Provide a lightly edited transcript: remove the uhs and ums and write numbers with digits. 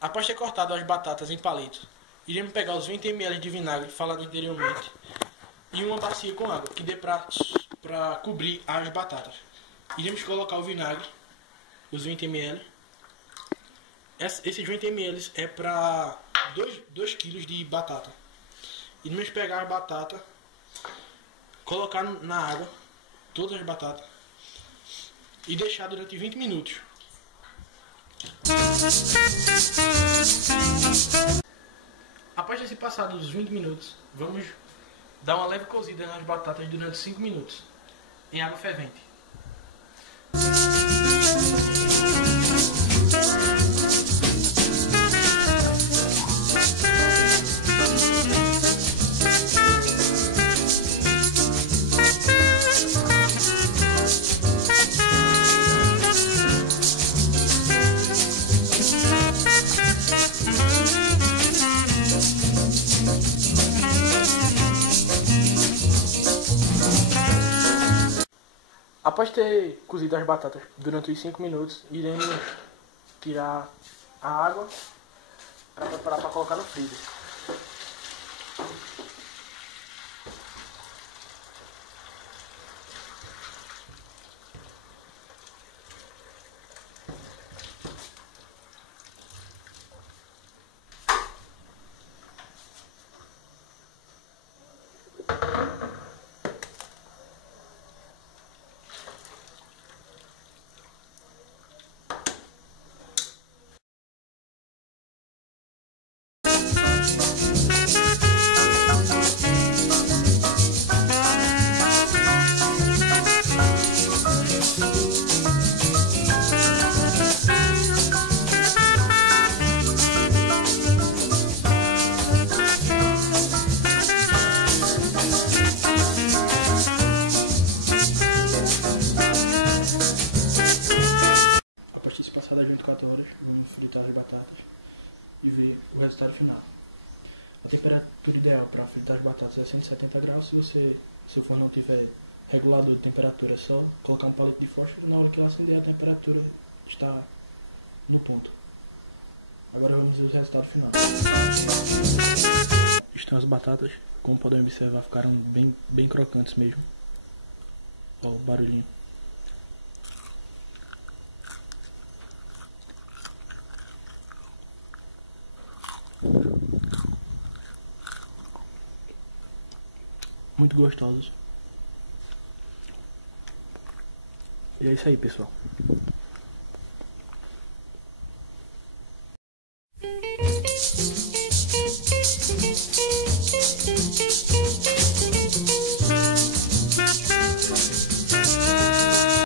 Após ter cortado as batatas em palitos, iremos pegar os 20 ml de vinagre falado anteriormente e uma bacia com água que dê para cobrir as batatas. Iremos colocar o vinagre, os 20 ml. Esses 20 ml é para 2 kg de batata. Iremos pegar a batata, colocar na água, todas as batatas, e deixar durante 20 minutos. Após ter passado os 20 minutos, vamos dar uma leve cozida nas batatas durante 5 minutos, em água fervente. Após ter cozido as batatas durante os 5 minutos, iremos tirar a água para preparar para colocar no freezer. Passadas 24 horas, vamos fritar as batatas e ver o resultado final. A temperatura ideal para fritar as batatas é 170 graus. Se o forno não tiver regulador de temperatura, é só colocar um palito de fósforo e na hora que ela acender a temperatura está no ponto. Agora vamos ver o resultado final. Estão as batatas, como podem observar, ficaram bem crocantes mesmo. Olha o barulhinho. Muito gostosos. E é isso aí, pessoal.